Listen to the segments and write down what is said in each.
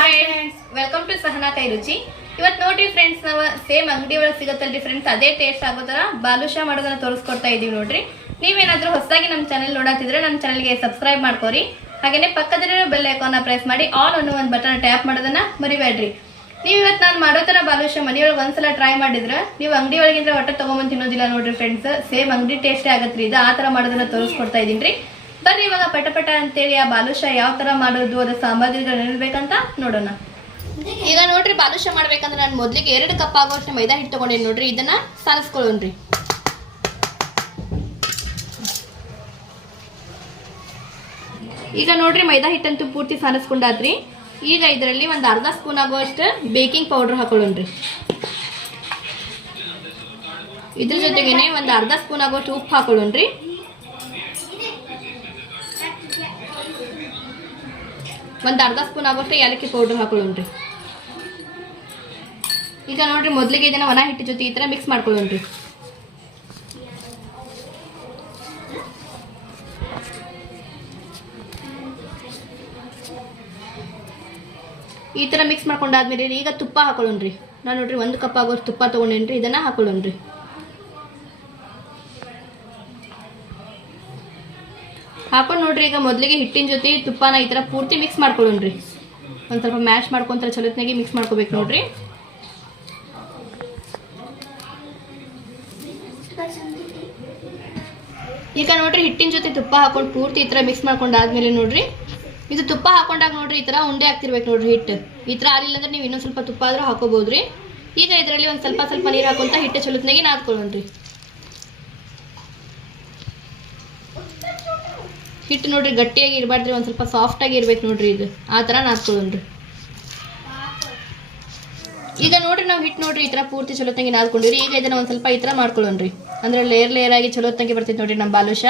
Friends welcome to Sahana ಕೈ ರುಚಿ ಇವತ್ ನೋಡಿ ಫ್ರೆಂಡ್ಸ್ ನಾವು ಸೇಮ್ ಅಂಗಡಿ ಒಳಗೆ ಸಿಗತ್ತಲ್ರಿ ಫ್ರೆಂಡ್ಸ್ ಅದೇ ಟೇಸ್ಟ್ ಆಗೋ ತರ ಬಾಲುಷಾ ಮಾಡೋದನ್ನ ತೋರಿಸ್ಕೊಡ್ತಾ ಇದೀವಿ ನೋಡ್ರಿ. ನೀವೇನಾದ್ರೂ ಹೊಸದಾಗಿ ನಮ್ಮ ಚಾನೆಲ್ ನೋಡತ್ತಿದ್ರೆ ನಮ್ಮ ಚಾನೆಲ್ಗೆ ಸಬ್ಸ್ಕ್ರೈಬ್ ಮಾಡ್ಕೋರಿ. ಹಾಗೇನೆ ಪಕ್ಕದಲ್ಲಿರೋ ಬೆಲ್ ಐಕಾನ್ನ ಪ್ರೆಸ್ ಮಾಡಿ ಆಲ್ ಅನ್ನೋ ಒಂದು ಬಟನ್ ಟ್ಯಾಪ್ ಮಾಡೋದನ್ನ ಮರಿಬೇಡ್ರಿ. ನೀವು ಇವತ್ತು ನಾನು ಮಾಡೋ ಥರ ಬಾಲುಷಾ ಮನೆಯೊಳಗೆ ಒಂದ್ಸಲ ಟ್ರೈ ಮಾಡಿದ್ರೆ ನೀವು ಅಂಗಡಿ ಒಳಗಿಂದ ಹೊಟ್ಟೆ ತೊಗೊಂಬಂದು ತಿನ್ನೋದಿಲ್ಲ ನೋಡ್ರಿ ಫ್ರೆಂಡ್ಸ್ ಸೇಮ್ ಅಂಗಡಿ ಟೇಸ್ಟೇ ಆಗತ್ರಿ. ಇದು ಆ ಥರ ಮಾಡೋದನ್ನ ತೋರಿಸ್ಕೊಡ್ತಾ ಇದೀನಿ ಬರ್ರಿ ಇವಾಗ ಪಟ ಪಟ ಅಂತೇಳಿ ಆ ಬಾಲುಷ ಯಾವ ತರ ಮಾಡೋದು, ಅದ್ರ ಸಾಮಗ್ರಿಗಳು ನೆನಬೇಕಂತ ನೋಡೋಣ. ಈಗ ನೋಡ್ರಿ ಬಾಲುಷ ಮಾಡ್ಬೇಕಂದ್ರೆ ನಾನು ಮೊದ್ಲಿಗೆ ಎರಡು ಕಪ್ ಆಗುವಷ್ಟು ಮೈದಾ ಹಿಟ್ಟು ತಗೊಂಡೇನಿ ನೋಡ್ರಿ, ಇದನ್ನ ಸಾಲಿಸ್ಕೊಳ್ಳೋಣ್ರಿ. ಈಗ ನೋಡ್ರಿ ಮೈದಾ ಹಿಟ್ಟಂತೂ ಪೂರ್ತಿ ಸಾಲಿಸ್ಕೊಂಡಾದ್ರಿ. ಈಗ ಇದರಲ್ಲಿ ಒಂದು ಅರ್ಧ ಸ್ಪೂನ್ ಆಗುವಷ್ಟು ಬೇಕಿಂಗ್ ಪೌಡರ್ ಹಾಕೊಳ್ಳೋಣ್ರಿ. ಇದ್ರ ಜೊತೆಗೆ ಒಂದು ಅರ್ಧ ಸ್ಪೂನ್ ಆಗುವಷ್ಟು ಉಪ್ಪು ಹಾಕೊಳ್ಳೋಣ್ರಿ. ಒಂದು ಅರ್ಧ ಸ್ಪೂನ್ ಆಗುವಷ್ಟು ಏಲಕ್ಕಿ ಪೌಡ್ರ್ ಹಾಕೊಳ್ಳೋಣ್ರಿ. ಈಗ ನೋಡ್ರಿ ಮೊದಲಿಗೆ ಇದನ್ನ ಒಣ ಹಿಟ್ಟು ಜೊತೆ ಈ ಥರ ಮಿಕ್ಸ್ ಮಾಡ್ಕೊಳ್ಳೋಣ್ರಿ. ಈ ಥರ ಮಿಕ್ಸ್ ಮಾಡ್ಕೊಂಡಾದ್ಮೇಲೆ ಈಗ ತುಪ್ಪ ಹಾಕೊಳ್ಳೋಣ್ರಿ. ನಾನು ನೋಡ್ರಿ ಒಂದು ಕಪ್ ಆಗೋಷ್ಟು ತುಪ್ಪ ತೊಗೊಂಡೇನ್ರಿ, ಇದನ್ನ ಹಾಕೊಳ್ಳೋಣ್ರಿ. ಹಾಕೊಂಡು ನೋಡ್ರಿ, ಈಗ ಮೊದಲಿಗೆ ಹಿಟ್ಟಿನ ಜೊತೆ ತುಪ್ಪನ ಈ ಥರ ಪೂರ್ತಿ ಮಿಕ್ಸ್ ಮಾಡ್ಕೊಳ್ಳೋಣ್ರಿ. ಒಂದು ಸ್ವಲ್ಪ ಮ್ಯಾಶ್ ಮಾಡ್ಕೊಂತಾರೆ ಚಲೋತ್ನಾಗೆ ಮಿಕ್ಸ್ ಮಾಡ್ಕೋಬೇಕು ನೋಡ್ರಿ. ಈಗ ನೋಡ್ರಿ, ಹಿಟ್ಟಿನ ಜೊತೆ ತುಪ್ಪ ಹಾಕೊಂಡು ಪೂರ್ತಿ ಈ ಥರ ಮಿಕ್ಸ್ ಮಾಡ್ಕೊಂಡಾದ್ಮೇಲೆ ನೋಡ್ರಿ. ಇದು ತುಪ್ಪ ಹಾಕೊಂಡಾಗ ನೋಡ್ರಿ, ಈ ಥರ ಉಂಡೆ ಆಗ್ತಿರ್ಬೇಕು ನೋಡ್ರಿ ಹಿಟ್ಟು. ಈ ಥರ ಆಗಲಿಲ್ಲ ಅಂದ್ರೆ ನೀವು ಇನ್ನೊಂದು ಸ್ವಲ್ಪ ತುಪ್ಪ ಆದ್ರೂ ಹಾಕೋಬಹುದ್ರಿ ಈಗ ಇದರಲ್ಲಿ ಒಂದು ಸ್ವಲ್ಪ ಸ್ವಲ್ಪ ನೀರು ಹಾಕೊಂತ ಹಿಟ್ಟು ಚಲೋತ್ನಾಗೆ ನಾದ್ಕೊಳ್ಳೋಣ್ರಿ. ಹಿಟ್ಟು ನೋಡ್ರಿ, ಗಟ್ಟಿಯಾಗಿ ಇರಬಾರ್ದ್ರಿ, ಒಂದು ಸ್ವಲ್ಪ ಸಾಫ್ಟಾಗಿ ಇರ್ಬೇಕು ನೋಡ್ರಿ ಇದು. ಆ ಥರ ನಾದ್ಕೊಳ್ಳೋಣ್ರಿ. ಈಗ ನೋಡ್ರಿ ನಾವು ಹಿಟ್ಟು ನೋಡ್ರಿ, ಈ ಥರ ಪೂರ್ತಿ ಚಲೋತ್ತಂಗಿ ನಾದ್ಕೊಂಡಿವ್ರಿ. ಈಗ ಇದನ್ನ ಒಂದು ಸ್ವಲ್ಪ ಈ ಥರ ಮಾಡ್ಕೊಳ್ಳೋಣ್ರಿ. ಅಂದ್ರೆ ಲೇಯರ್ ಲೇಯರ್ ಆಗಿ ತಂಗಿ ಬರ್ತೈತೆ ನೋಡ್ರಿ ನಮ್ಮ ಬಾಲುಷ.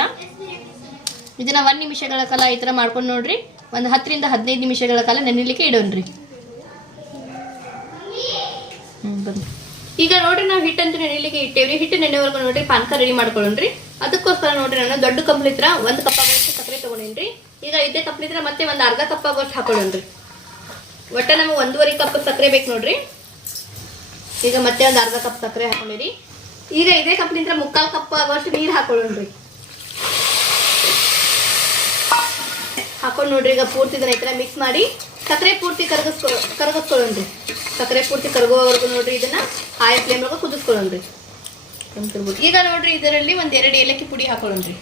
ಇದನ್ನ ಒಂದು ನಿಮಿಷಗಳ ಕಾಲ ಈ ಥರ ಮಾಡ್ಕೊಂಡು ನೋಡ್ರಿ. ಒಂದು ಹತ್ತರಿಂದ ಹದಿನೈದು ನಿಮಿಷಗಳ ಕಾಲ ನೆನೆಲಿಕ್ಕೆ ಇಡೋಣ್ರಿ. ಈಗ ನೋಡ್ರಿ ನಾವು ಹಿಟ್ಟಂತೂ ನೆನೆಲಿಕ್ಕೆ ಇಟ್ಟೇವ್ರಿ. ಹಿಟ್ಟು ನೆನೆವರೆಗೂ ನೋಡ್ರಿ ಪಾನಕ ರೆಡಿ ಮಾಡ್ಕೊಳ್ಳೋಣ್ರಿ. ಅದಕ್ಕೋಸ್ಕರ ನೋಡ್ರಿ ನಾನು ದೊಡ್ಡ ಕಂಪ್ಲಿತ್ರ ಒಂದು ಕಪ್ ತಗೊಂಡೇನ್ರಿ ಈಗ ಇದೇ ತಪ್ಪಿದ್ರೆ ಮತ್ತೆ ಒಂದು ಅರ್ಧ ಕಪ್ ಆಗೋಷ್ಟು ಹಾಕೊಳ್ಳೋಣ್ರಿ. ಒಟ್ಟ ನಮಗೆ ಒಂದೂವರೆ ಕಪ್ ಸಕ್ಕರೆ ಬೇಕು ನೋಡ್ರಿ. ಈಗ ಮತ್ತೆ ಒಂದು ಅರ್ಧ ಕಪ್ ಸಕ್ಕರೆ ಹಾಕೊಂಡಿರಿ. ಈಗ ಇದೇ ಕಪ್ನಿಂದ ಮುಕ್ಕಾಲು ಕಪ್ ಆಗೋಷ್ಟು ನೀರು ಹಾಕೊಳ್ಳೋಣ್ರಿ. ಹಾಕೊಂಡು ನೋಡ್ರಿ, ಈಗ ಪೂರ್ತಿ ಇದನ್ನ ಈ ಮಿಕ್ಸ್ ಮಾಡಿ ಸಕ್ಕರೆ ಪೂರ್ತಿ ಕರಗಿಸ್ಕೊ, ಕರಗಿಸ್ಕೊಳ್ಳೋಣ್ರಿ. ಸಕ್ಕರೆ ಪೂರ್ತಿ ಕರಗುವವರೆಗೂ ನೋಡ್ರಿ, ಇದನ್ನ ಹಾಯ್ ಫ್ಲೇಮ್ ಒಳಗೆ ಕುದಿಸ್ಕೊಳ್ಳೋಣ್ರಿ. ಈಗ ನೋಡ್ರಿ, ಇದರಲ್ಲಿ ಒಂದು ಎರಡು ಏಲಕ್ಕಿ ಪುಡಿ ಹಾಕೊಳ್ಳೋಣ್ರಿ.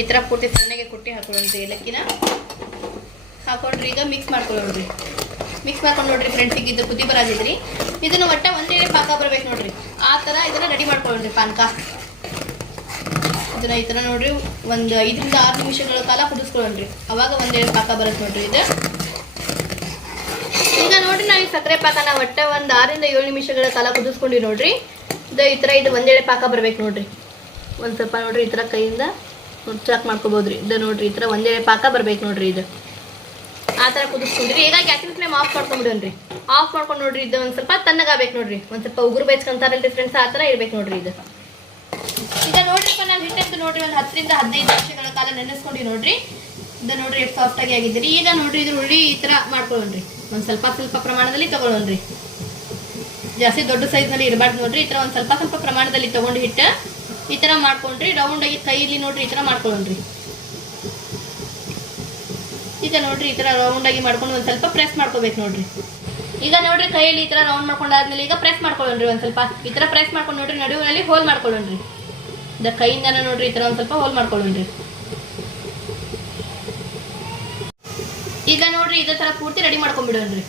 ಈ ಥರ ಪೂರ್ತಿ ಸಣ್ಣಗೆ ಕುಟ್ಟಿ ಹಾಕೊಳ್ಳೋಣ್ರಿ ಏಲಕ್ಕಿನ. ಹಾಕೊಂಡ್ರಿ ಈಗ ಮಿಕ್ಸ್ ಮಾಡ್ಕೊಳ್ಳೋಣ್ರಿ ಮಿಕ್ಸ್ ಮಾಡ್ಕೊಂಡು ನೋಡ್ರಿ ಫ್ರೆಂಡ್ಸ್ ಈಗ ಇದು ಕುದಿ ಬರಾದಿದ್ರಿ. ಇದನ್ನ ಒಟ್ಟ ಒಂದೇ ಪಾಕ ಬರಬೇಕು ನೋಡ್ರಿ. ಆ ಥರ ಇದನ್ನ ರೆಡಿ ಮಾಡ್ಕೊಳ್ಳೋಣ್ರಿ ಪಾನಕ. ಇದನ್ನ ಈ ಥರ ನೋಡ್ರಿ, ಒಂದು ಐದರಿಂದ ಆರು ನಿಮಿಷಗಳ ಕಾಲ ಕುದಿಸ್ಕೊಳ್ಳೋಣ್ರಿ ಅವಾಗ ಒಂದೇ ಪಾಕ ಬರುತ್ತೆ ನೋಡ್ರಿ ಇದು. ಈಗ ನೋಡ್ರಿ ನಾವು ಈ ಸಕ್ಕರೆ ಪಾಕನ ಒಟ್ಟ ಒಂದು ಆರಿಂದ ಏಳು ನಿಮಿಷಗಳ ಕಾಲ ಕುದಿಸ್ಕೊಂಡಿ ನೋಡ್ರಿ. ಇದು ಈ ಥರ ಇದು ಒಂದೇಳೆ ಪಾಕ ಬರಬೇಕು ನೋಡ್ರಿ. ಒಂದು ಸ್ವಲ್ಪ ನೋಡ್ರಿ ಈ ಥರ ಕೈಯಿಂದ. ಚಾಕ್ ಮಾಡ್ಕೋಬೋದ್ರಿ. ಇದು ನೋಡ್ರಿ, ಈ ಥರ ಒಂದೇ ಪಾಕ ಬರ್ಬೇಕು ನೋಡ್ರಿ ಇದು. ಆ ಥರ ಕುದಿಸ್ಕೊಂಡ್ರಿ. ಈಗ ಗ್ಯಾಸಿನ ಫ್ಲೇಮ್ ಆಫ್ ಮಾಡ್ಕೊಂಡ್ಬಿಡೋನ್ರಿ ಆಫ್ ಮಾಡ್ಕೊಂಡು ನೋಡ್ರಿ, ಇದು ಒಂದ್ ಸ್ವಲ್ಪ ತಣ್ಣಗಾಗಬೇಕು ನೋಡ್ರಿ. ಒಂದ್ ಸ್ವಲ್ಪ ಉಗುರು ಬೇಯಿಸ್ಕೊಂತಾರಲ್ಲ ಫ್ರೆಂಡ್ಸ್ ಆ ತರ ಇರ್ಬೇಕು ನೋಡ್ರಿ ಇದು. ಈಗ ನೋಡ್ರಿಪ್ಪ, ನಾವು ಹಿಟ್ಟಂತೂ ನೋಡ್ರಿ, ಒಂದು ಹತ್ತರಿಂದ ಹದಿನೈದು ನಿಮಿಷಗಳ ಕಾಲ ನೆನೆಸ್ಕೊಂಡಿ ನೋಡ್ರಿ. ಇದು ನೋಡ್ರಿ, ಎಷ್ಟು ಸಾಫ್ಟ್ ಆಗಿ ಆಗಿದ್ರಿ ಈಗ ನೋಡ್ರಿ, ಇದ್ರ ಉಳ್ಳಿ ಈ ತರ ಮಾಡ್ಕೊಳ್ಳೋಣ್ರಿ. ಒಂದ್ ಸ್ವಲ್ಪ ಸ್ವಲ್ಪ ಪ್ರಮಾಣದಲ್ಲಿ ತಗೊಳ್ಳೋಣ್ರಿ. ಜಾಸ್ತಿ ದೊಡ್ಡ ಸೈಜ್ನಲ್ಲಿ ಇರಬಾರ್ದು ನೋಡ್ರಿ. ಈ ತರ ಒಂದ್ ಸ್ವಲ್ಪ ಸ್ವಲ್ಪ ಪ್ರಮಾಣದಲ್ಲಿ ತಗೊಂಡು ಹಿಟ್ಟು ಈ ತರ ಮಾಡ್ಕೊಂಡ್ರಿ ರೌಂಡ್ ಆಗಿ ಕೈಲಿ ನೋಡ್ರಿ ಈ ಥರ ಮಾಡ್ಕೊಳ್ಳೋಣ್ರಿ. ಈಗ ನೋಡ್ರಿ ಈ ರೌಂಡ್ ಆಗಿ ಮಾಡ್ಕೊಂಡು ಒಂದ್ ಸ್ವಲ್ಪ ಪ್ರೆಸ್ ಮಾಡ್ಕೋಬೇಕು ನೋಡ್ರಿ. ಈಗ ನೋಡ್ರಿ ಕೈಯಲ್ಲಿ ಈ ತರ ರೌಂಡ್ ಮಾಡ್ಕೊಂಡಾದ್ಮೇಲೆ ಈಗ ಪ್ರೆಸ್ ಮಾಡ್ಕೊಳ್ಳೋಣ್ರಿ ಒಂದ್ ಸ್ವಲ್ಪ. ಈ ಥರ ಪ್ರೆಸ್ ಮಾಡ್ಕೊಂಡು ನೋಡ್ರಿ ನಡುವಿನಲ್ಲಿ ಹೋಲ್ ಮಾಡ್ಕೊಳ್ಳೋಣ್ರಿ. ಇದ ಕೈಯಿಂದನ ನೋಡ್ರಿ ಈ ತರ ಒಂದ್ ಸ್ವಲ್ಪ ಹೋಲ್ ಮಾಡ್ಕೊಳ್ಳೋಣ್ರಿ. ಈಗ ನೋಡ್ರಿ ಇದೇ ತರ ಪೂರ್ತಿ ರೆಡಿ ಮಾಡ್ಕೊಂಡ್ಬಿಡೋಣ್ರಿ.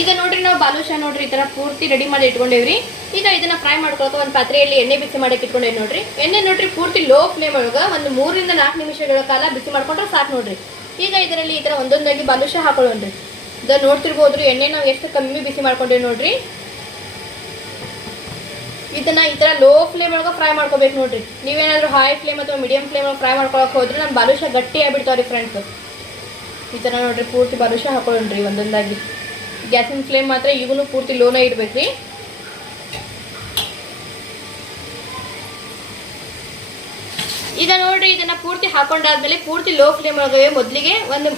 ಈಗ ನೋಡ್ರಿ, ನಾವು ಬಾಲುಷಾ ನೋಡ್ರಿ, ಈ ತರ ಪೂರ್ತಿ ರೆಡಿ ಮಾಡಿ ಇಟ್ಕೊಂಡೇವ್ರಿ. ಈಗ ಇದನ್ನ ಫ್ರೈ ಮಾಡ್ಕೊಳಕ ಒಂದು ಪಾತ್ರೆಯಲ್ಲಿ ಎಣ್ಣೆ ಬಿಸಿ ಮಾಡಕ್ಕೆ ಇಟ್ಕೊಂಡೇವಿ ನೋಡ್ರಿ. ಎಣ್ಣೆ ನೋಡ್ರಿ, ಪೂರ್ತಿ ಲೋ ಫ್ಲೇಮ್ ಒಳಗ ಒಂದು ಮೂರಿಂದ ನಾಲ್ಕು ನಿಮಿಷಗಳ ಕಾಲ ಬಿಸಿ ಮಾಡ್ಕೊಂಡ್ರೆ ಸಾಕು ನೋಡ್ರಿ. ಈಗ ಇದರಲ್ಲಿ ಈ ತರ ಒಂದೊಂದಾಗಿ ಬಾಲುಷಾ ಹಾಕೊಳ್ಳೋಣ್ರಿ. ಇದು ನೋಡ್ತಿರ್ಬೋದ್ರಿ, ಎಣ್ಣೆ ನಾವು ಎಷ್ಟು ಕಮ್ಮಿ ಬಿಸಿ ಮಾಡ್ಕೊಂಡೇವಿ ನೋಡ್ರಿ. ಇದನ್ನ ಈ ತರ ಲೋ ಫ್ಲೇಮ್ ಒಳಗೆ ಫ್ರೈ ಮಾಡ್ಕೋಬೇಕು ನೋಡ್ರಿ. ನೀವೇನಾದ್ರೂ ಹೈ ಫ್ಲೇಮ್ ಅಥವಾ ಮೀಡಿಯಂ ಫ್ಲೇಮ್ ಒಳಗೆ ಫ್ರೈ ಮಾಡ್ಕೊಳಕ್ ಹೋದ್ರೆ ನಮ್ಮ ಬಾಲುಷಾ ಗಟ್ಟಿ ಆಗ್ಬಿಡ್ತಾವ್ರಿ ಫ್ರೆಂಡ್ಸ್ ಈ ತರ ನೋಡ್ರಿ, ಪೂರ್ತಿ ಬಾಲುಷಾ ಹಾಕೊಳ್ಳೋಣ್ರಿ ಒಂದೊಂದಾಗಿ. ಗ್ಯಾಸಿನ ಫ್ಲೇಮ್ ಮಾತ್ರ ಈಗೂ ಪೂರ್ತಿ ಲೋನ ಇಡಬೇಕ್ರಿ. ಈಗ ನೋಡ್ರಿ, ಇದನ್ನ ಪೂರ್ತಿ ಹಾಕೊಂಡಾದ್ಮೇಲೆ ಪೂರ್ತಿ ಲೋ ಫ್ಲೇಮ್ ಒಳಗೆ ಮೊದಲಿಗೆ ಒಂದು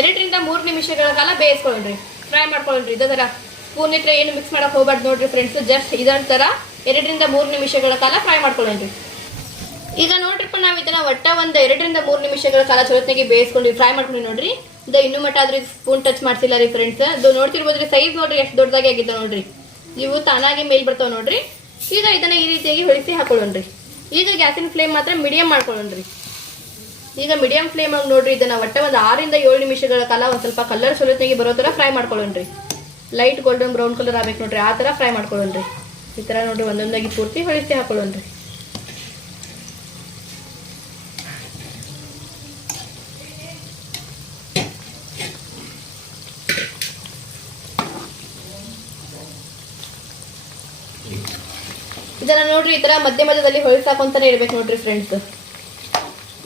ಎರಡರಿಂದ ಮೂರು ನಿಮಿಷಗಳ ಕಾಲ ಬೇಯಿಸ್ಕೊಳ್ಳ್ರಿ ಫ್ರೈ ಮಾಡ್ಕೊಳ್ಳ್ರಿ ಇದೇ ಥರ ಸ್ಪೂನ್ ಇದ್ರೆ ಏನು ಮಿಕ್ಸ್ ಮಾಡಕ್ಕೆ ಹೋಗ್ಬಾರ್ದು ನೋಡ್ರಿ ಫ್ರೆಂಡ್ಸ್ ಜಸ್ಟ್ ಇದರ ಥರ ಎರಡರಿಂದ ಮೂರು ನಿಮಿಷಗಳ ಕಾಲ ಫ್ರೈ ಮಾಡ್ಕೊಳ್ಳ್ರಿ ಈಗ ನೋಡ್ರಿಪ್ಪ ನಾವು ಇದನ್ನ ಒಟ್ಟ ಒಂದು ಎರಡರಿಂದ ಮೂರು ನಿಮಿಷಗಳ ಕಾಲ ಚೊಲತ್ನಾಗಿ ಬೇಯಿಸ್ಕೊಂಡು ಫ್ರೈ ಮಾಡ್ಕೊಂಡು ನೋಡ್ರಿ. ಇದು ಇನ್ನೂ ಮಟ್ಟ ಆದ್ರೆ ಸ್ಪೂನ್ ಟಚ್ ಮಾಡ್ಸಿಲ್ಲ ರೀ ಫ್ರೆಂಡ್ಸ್ ಅದು ನೋಡ್ತಿರ್ಬೋದ್ರಿ ಸೈಜ್ ನೋಡ್ರಿ, ಎಷ್ಟು ದೊಡ್ಡದಾಗಿ ಆಗಿದ್ದ ನೋಡ್ರಿ. ಇವು ತಾನಾಗಿ ಮೇಲ್ ಬರ್ತಾವ ನೋಡ್ರಿ. ಈಗ ಇದನ್ನ ಈ ರೀತಿಯಾಗಿ ಹೊಳಿಸಿ ಹಾಕೊಳ್ಳೋಣ್ರಿ. ಈಗ ಗ್ಯಾಸಿನ ಫ್ಲೇಮ್ ಮಾತ್ರ ಮೀಡಿಯಂ ಮಾಡ್ಕೊಳ್ಳೋಣ್ರಿ. ಈಗ ಮೀಡಿಯಂ ಫ್ಲೇಮ್ ಆಗಿ ನೋಡ್ರಿ, ಇದನ್ನ ಒಟ್ಟೆ ಒಂದು ಆರಿಂದ ಏಳು ನಿಮಿಷಗಳ ಕಾಲ ಒಂದು ಸ್ವಲ್ಪ ಕಲರ್ ಸೊಲತ್ನಾಗಿ ಬರೋ ಥರ ಫ್ರೈ ಮಾಡ್ಕೊಳ್ಳೋಣ್ರಿ. ಲೈಟ್ ಗೋಲ್ಡನ್ ಬ್ರೌನ್ ಕಲರ್ ಆಗ್ಬೇಕು ನೋಡ್ರಿ, ಆ ಥರ ಫ್ರೈ ಮಾಡ್ಕೊಳ್ಳೋಣ್ರಿ. ಈ ಥರ ನೋಡ್ರಿ, ಒಂದೊಂದಾಗಿ ಪೂರ್ತಿ ಹೊಳಿಸಿ ಹಾಕೊಳ್ಳೋಣ್ರಿ. ಇದನ್ನ ನೋಡ್ರಿ, ಈ ತರ ಮಧ್ಯ ಮಧ್ಯದಲ್ಲಿ ಹೊಳಿಸಾಕೊಂತಾನೆ ಇರ್ಬೇಕು ನೋಡ್ರಿ ಫ್ರೆಂಡ್ಸ್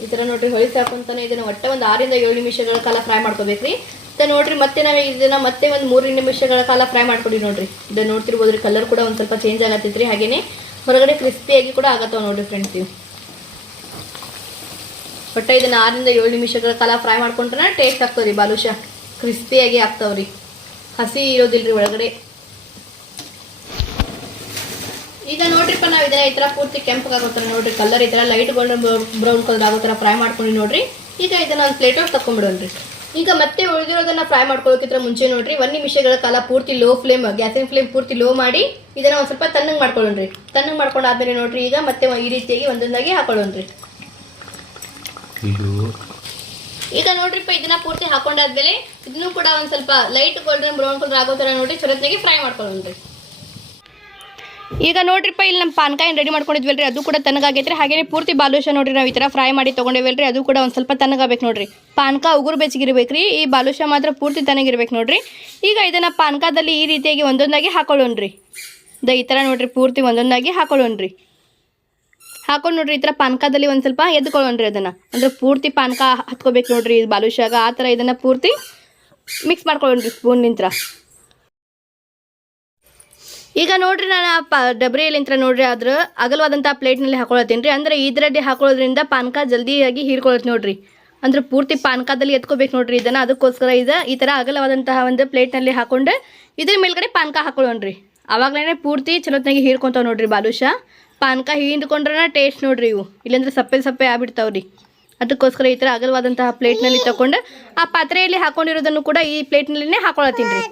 ಈ ತರ ನೋಡ್ರಿ ಹೊಳಿಸಾಕೊಂತಾನೆ ಇದನ್ನ ಒಟ್ಟ ಒಂದು ಆರಿಂದ ಏಳು ನಿಮಿಷಗಳ ಕಾಲ ಫ್ರೈ ಮಾಡ್ಕೋಬೇಕ್ರಿ. ಇದನ್ನ ನೋಡ್ರಿ, ಮತ್ತೆ ನಾವು ಇದನ್ನ ಮತ್ತೆ ಒಂದು ಮೂರು ನಿಮಿಷಗಳ ಕಾಲ ಫ್ರೈ ಮಾಡ್ಕೊಡಿ ನೋಡ್ರಿ. ಇದನ್ನ ನೋಡ್ತಿರ್ಬೋದ್ರಿ ಕಲರ್ ಕೂಡ ಒಂದು ಸ್ವಲ್ಪ ಚೇಂಜ್ ಆಗತ್ತೈತ್ರಿ, ಹಾಗೇನೆ ಹೊರಗಡೆ ಕ್ರಿಸ್ಪಿಯಾಗಿ ಕೂಡ ಆಗತ್ತವ ನೋಡ್ರಿ ಫ್ರೆಂಡ್ಸ್ ಇವು. ಒಟ್ಟ ಇದನ್ನ ಆರಿಂದ ಏಳು ನಿಮಿಷಗಳ ಕಾಲ ಫ್ರೈ ಮಾಡ್ಕೊಂಡ್ರೆ ಟೇಸ್ಟ್ ಆಗ್ತಾವ್ರಿ ಬಾಲುಷ. ಕ್ರಿಸ್ಪಿಯಾಗಿ ಆಗ್ತಾವ್ರಿ. ಹಸಿ ಇರೋದಿಲ್ರಿ ಒಳಗಡೆ. ಈಗ ನೋಡ್ರಿಪ್ಪ ನಾವು ಇದೇ ಈ ತರ ಪೂರ್ತಿ ಕೆಂಪಗಾಗೋ ಥರ ನೋಡ್ರಿ ಕಲರ್ ಈ ತರ ಲೈಟ್ ಗೋಲ್ಡನ್ ಬ್ರೌನ್ ಕಲರ್ ಆಗೋ ಥರ ಫ್ರೈ ಮಾಡ್ಕೊಂಡು ನೋಡ್ರಿ. ಈಗ ಇದನ್ನ ಒಂದು ಪ್ಲೇಟ್ ಒಳಗೆ ತಕೊಂಡ್ಬಿಡೋನ್ರಿ ಈಗ ಮತ್ತೆ ಉಳಿದಿರೋದನ್ನ ಫ್ರೈ ಮಾಡ್ಕೊಳ್ಳೋಕ್ಕಿಂತ ಮುಂಚೆ ನೋಡ್ರಿ ಒಂದ್ ನಿಮಿಷಗಳ ಕಾಲ ಪೂರ್ತಿ ಲೋ ಫ್ಲೇಮ್ ಗ್ಯಾಸಿನ ಫ್ಲೇಮ್ ಪೂರ್ತಿ ಲೋ ಮಾಡಿ ಇದನ್ನ ಒಂದ್ ಸ್ವಲ್ಪ ತಣ್ಣಗೆ ಮಾಡ್ಕೊಳ್ಳೋಣ್ರಿ. ತಣ್ಣಗೆ ಮಾಡ್ಕೊಂಡಾದ್ಮೇಲೆ ನೋಡ್ರಿ ಈಗ ಮತ್ತೆ ಈ ರೀತಿಯಾಗಿ ಒಂದೊಂದಾಗಿ ಹಾಕೊಳ್ಳೋಣ್ರಿ. ಈಗ ನೋಡ್ರಿಪ್ಪ ಇದನ್ನ ಪೂರ್ತಿ ಹಾಕೊಂಡಾದ್ಮೇಲೆ ಇದನ್ನು ಕೂಡ ಒಂದ್ ಸ್ವಲ್ಪ ಲೈಟ್ ಗೋಲ್ಡನ್ ಬ್ರೌನ್ ಕಲರ್ ಆಗೋ ಥರ ನೋಡಿ ಚೊರತ್ನಾಗಿ ಫ್ರೈ ಮಾಡ್ಕೊಳ್ಳೋಣ್ರಿ. ಈಗ ನೋಡ್ರಿಪ್ಪ ಇಲ್ಲಿ ನಮ್ಮ ಪಾನ್ಕಾಯಿ ರೆಡಿ ಮಾಡ್ಕೊಂಡಿದ್ವಲ್ರಿ, ಅದು ಕೂಡ ತಣ್ಣಗಾಗೈತ್ರಿ. ಹಾಗೇನೆ ಪೂರ್ತಿ ಬಾಲುಷ ನೋಡ್ರಿ ನಾವು ಈ ಥರ ಫ್ರೈ ಮಾಡಿ ತೊಗೊಂಡೇವಲ್ರಿ, ಅದು ಕೂಡ ಒಂದು ಸ್ವಲ್ಪ ತಣ್ಣಗಾಗಬೇಕು ನೋಡ್ರಿ. ಪಾನ್ಕ ಉಗುರು ಬೆಚ್ಚಗಿರ್ಬೇಕ್ರಿ, ಈ ಬಾಲುಷ ಮಾತ್ರ ಪೂರ್ತಿ ತಣ್ಣಗಿರ್ಬೇಕು ನೋಡ್ರಿ. ಈಗ ಇದನ್ನು ಪಾನ್ಕದಲ್ಲಿ ಈ ರೀತಿಯಾಗಿ ಒಂದೊಂದಾಗಿ ಹಾಕೊಳ್ಳೋಣ್ರಿ. ದ, ಈ ಥರ ನೋಡ್ರಿ, ಪೂರ್ತಿ ಒಂದೊಂದಾಗಿ ಹಾಕೊಳ್ಳೋಣ್ರಿ. ಹಾಕೊಂಡು ನೋಡ್ರಿ, ಈ ಥರ ಪಾನ್ಕದಲ್ಲಿ ಒಂದು ಸ್ವಲ್ಪ ಎದ್ಕೊಳ್ಳೋಣ್ರಿ ಅದನ್ನು. ಅಂದ್ರೆ ಪೂರ್ತಿ ಪಾನ್ಕ ಹತ್ಕೋಬೇಕು ನೋಡ್ರಿ ಈ ಬಾಲುಷಾಗ ಆ ಥರ ಇದನ್ನು ಪೂರ್ತಿ ಮಿಕ್ಸ್ ಮಾಡ್ಕೊಳ್ಳೋಣ್ರಿ ಸ್ಪೂನ್ ನಿಂತ್ರ. ಈಗ ನೋಡ್ರಿ ನಾನು ಪ, ಡಬ್ರಿಯಲ್ಲಿಂತ್ರ ನೋಡ್ರಿ ಆದ್ರೆ ಅಗಲವಾದಂಥ ಪ್ಲೇಟ್ನಲ್ಲಿ ಹಾಕೊಳತ್ತೀನಿ ರೀ. ಅಂದ್ರೆ ಇದರಲ್ಲಿ ಹಾಕೊಳ್ಳೋದ್ರಿಂದ ಪಾನಕ ಜಲ್ದಿಯಾಗಿ ಹೀರ್ಕೊಳತ್ತೆ ನೋಡ್ರಿ. ಅಂದ್ರೆ ಪೂರ್ತಿ ಪಾನಕದಲ್ಲಿ ಎತ್ಕೋಬೇಕು ನೋಡ್ರಿ ಇದನ್ನ. ಅದಕ್ಕೋಸ್ಕರ ಇದು ಈ ಥರ ಅಗಲವಾದಂತಹ ಒಂದು ಪ್ಲೇಟ್ನಲ್ಲಿ ಹಾಕೊಂಡು ಇದ್ರ ಮೇಲ್ಗಡೆ ಪಾನಕ ಹಾಕೊಳ್ಳೋಣ್ರಿ ಅವಾಗಲೇ ಪೂರ್ತಿ ಚಲೋತ್ನಾಗಿ ಹೀರ್ಕೊತಾವೆ ನೋಡ್ರಿ ಬಾಲುಷ ಪಾನಕ ಹಿಂಡ್ಕೊಂಡ್ರೆ ಟೇಸ್ಟ್ ನೋಡ್ರಿ ಇವು. ಇಲ್ಲಾಂದ್ರೆ ಸಪ್ಪೆ ಸಪ್ಪೆ ಆಗ್ಬಿಡ್ತಾವ್ರಿ ಅದಕ್ಕೋಸ್ಕರ ಈ ಥರ ಅಗಲವಾದಂತಹ ಪ್ಲೇಟ್ನಲ್ಲಿ ತಗೊಂಡು ಆ ಪಾತ್ರೆಯಲ್ಲಿ ಹಾಕೊಂಡಿರೋದನ್ನು ಕೂಡ ಈ ಪ್ಲೇಟ್ನಲ್ಲಿನೇ ಹಾಕೊಳತ್ತೀನಿ ರೀ.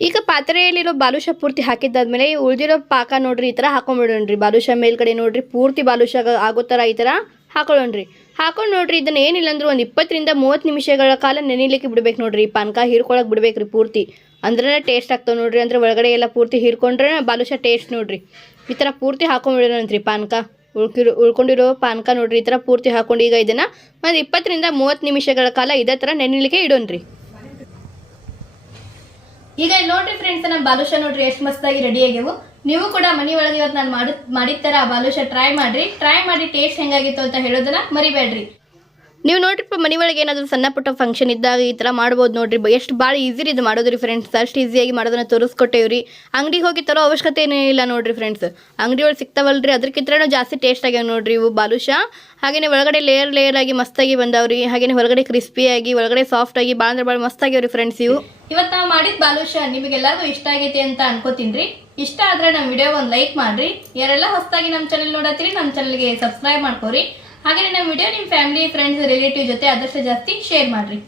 ಈಗ ಪಾತ್ರೆಯಲ್ಲಿರೋ ಬಾಲುಷ ಪೂರ್ತಿ ಹಾಕಿದ್ದಾದ್ಮೇಲೆ ಉಳಿದಿರೋ ಪಾಕ ನೋಡ್ರಿ, ಈ ಥರ ಹಾಕೊಂಡ್ಬಿಡೋಣ್ರಿ ಬಾಲುಷ ಮೇಲ್ಗಡೆ ನೋಡ್ರಿ, ಪೂರ್ತಿ ಬಾಲುಷ ಆಗೋ ಥರ ಈ ಥರ ಹಾಕೊಳ್ಳೋಣ್ರಿ. ಹಾಕೊಂಡು ನೋಡ್ರಿ, ಇದನ್ನ ಏನಿಲ್ಲ ಅಂದ್ರೆ ಒಂದು ಇಪ್ಪತ್ತರಿಂದ ಮೂವತ್ತು ನಿಮಿಷಗಳ ಕಾಲ ನೆನಿಲಿಕ್ಕೆ ಬಿಡ್ಬೇಕು ನೋಡ್ರಿ. ಪಾನ್ಕ ಪಾನಕ ಹೀರ್ಕೊಳಕ್ಕೆ ಬಿಡ್ಬೇಕ್ರಿ ಪೂರ್ತಿ. ಅಂದ್ರೆ ಟೇಸ್ಟ್ ಆಗ್ತಾವೆ ನೋಡ್ರಿ, ಅಂದ್ರೆ ಒಳಗಡೆ ಎಲ್ಲ ಪೂರ್ತಿ ಹೀರ್ಕೊಂಡ್ರೆ ಬಾಲುಷ ಟೇಸ್ಟ್ ನೋಡ್ರಿ. ಈ ಥರ ಪೂರ್ತಿ ಹಾಕೊಂಡ್ಬಿಡೋಣಂತ್ರಿ ಪಾನಕ. ಉಳ್ಕಿರೋ, ಉಳ್ಕೊಂಡಿರೋ ಪಾನಕ ನೋಡ್ರಿ, ಈ ಥರ ಪೂರ್ತಿ ಹಾಕೊಂಡು ಈಗ ಇದನ್ನ ಒಂದು ಇಪ್ಪತ್ತರಿಂದ ಮೂವತ್ತು ನಿಮಿಷಗಳ ಕಾಲ ಇದೇ ಥರ ನೆನಿಲಿಕ್ಕೆ ಇಡೋಣ್ರಿ. ಈಗ ನೋಡ್ರಿ ಫ್ರೆಂಡ್ಸ್ ನಮ್ಮ ಬಾಲುಷ ನೋಡ್ರಿ ಎಷ್ಟು ಮಸ್ತಾಗಿ ರೆಡಿ ಆಗ್ಯಾವು. ನೀವು ಕೂಡ ಮನಿ ಒಳಗೆ ಇವತ್ತು ನಾನು ಮಾಡಿ ಮಾಡಿದ ಆ ಬಾಲುಷ ಟ್ರೈ ಮಾಡ್ರಿ. ಟ್ರೈ ಮಾಡಿ ಟೇಸ್ಟ್ ಹೆಂಗಾಗಿತ್ತು ಅಂತ ಹೇಳೋದನ್ನ ಮರಿಬೇಡ್ರಿ. ನೀವು ನೋಡ್ರಿಪ್ಪ ಮನೆ ಒಳಗೆ ಏನಾದರೂ ಸಣ್ಣ ಪುಟ್ಟ ಫಂಕ್ಷನ್ ಇದ್ದಾಗ ಈ ಥರ ಮಾಡ್ಬೋದು ನೋಡ್ರಿ. ಎಷ್ಟು ಭಾಳ ಈಸಿ ಇದು ಮಾಡೋದ್ರಿ ಫ್ರೆಂಡ್ಸ್ ಅಷ್ಟು ಈಸಿಯಾಗಿ ಮಾಡೋದನ್ನ ತೋರಿಸ್ಕೊಟ್ಟೇವ್ರಿ. ಅಂಗಡಿಗೆ ಹೋಗಿ ತರೋ ಅವಶ್ಯಕತೆ ಏನೇ ಇಲ್ಲ ನೋಡ್ರಿ ಫ್ರೆಂಡ್ಸ್ ಅಂಗಡಿ ಒಳಗೆ ಸಿಗ್ತಾವಲ್ರಿ ಅದಕ್ಕಿಂತನೂ ಜಾಸ್ತಿ ಟೇಸ್ಟ್ ಆಗ್ಯಾವ ನೋಡ್ರಿ ಇವು ಬಾಲುಷ. ಹಾಗೆಯೇ ಒಳಗಡೆ ಲೇಯರ್ ಲೇಯರ್ ಆಗಿ ಮಸ್ತಾಗಿ ಬಂದಾವ್ರಿ. ಹಾಗೇನೆ ಹೊರಗಡೆ ಕ್ರಿಸ್ಪಿಯಾಗಿ ಒಳಗಡೆ ಸಾಫ್ಟ್ ಆಗಿ ಭಾಳ ಅಂದ್ರೆ ಭಾಳ ಮಸ್ತ್ ಆಗ್ಯಾವ್ರಿ ಫ್ರೆಂಡ್ಸ್ ಇವು. ಇವತ್ತು ನಾವು ಮಾಡಿದ ಬಾಲುಷ ನಿಮಗೆಲ್ಲರಿಗೂ ಇಷ್ಟ ಆಗೈತಿ ಅಂತ ಅನ್ಕೋತೀನಿ ಇಷ್ಟ ಆದ್ರೆ ನಮ್ಮ ವಿಡಿಯೋ ಒಂದು ಲೈಕ್ ಮಾಡ್ರಿ. ಯಾರೆಲ್ಲ ಹೊಸದಾಗಿ ನಮ್ಮ ಚಾನೆಲ್ ನೋಡತ್ತೀರಿ ನಮ್ಮ ಚಾನಲ್ಗೆ ಸಬ್ಸ್ಕ್ರೈಬ್ ಮಾಡ್ಕೋರಿ. ಹಾಗೆ ನಮ್ಮ ವಿಡಿಯೋ ನಿಮ್ಮ ಫ್ಯಾಮಿಲಿ ಫ್ರೆಂಡ್ಸ್ ರಿಲೇಟಿವ್ ಜೊತೆ ಆದಷ್ಟು ಜಾಸ್ತಿ ಶೇರ್ ಮಾಡ್ರಿ.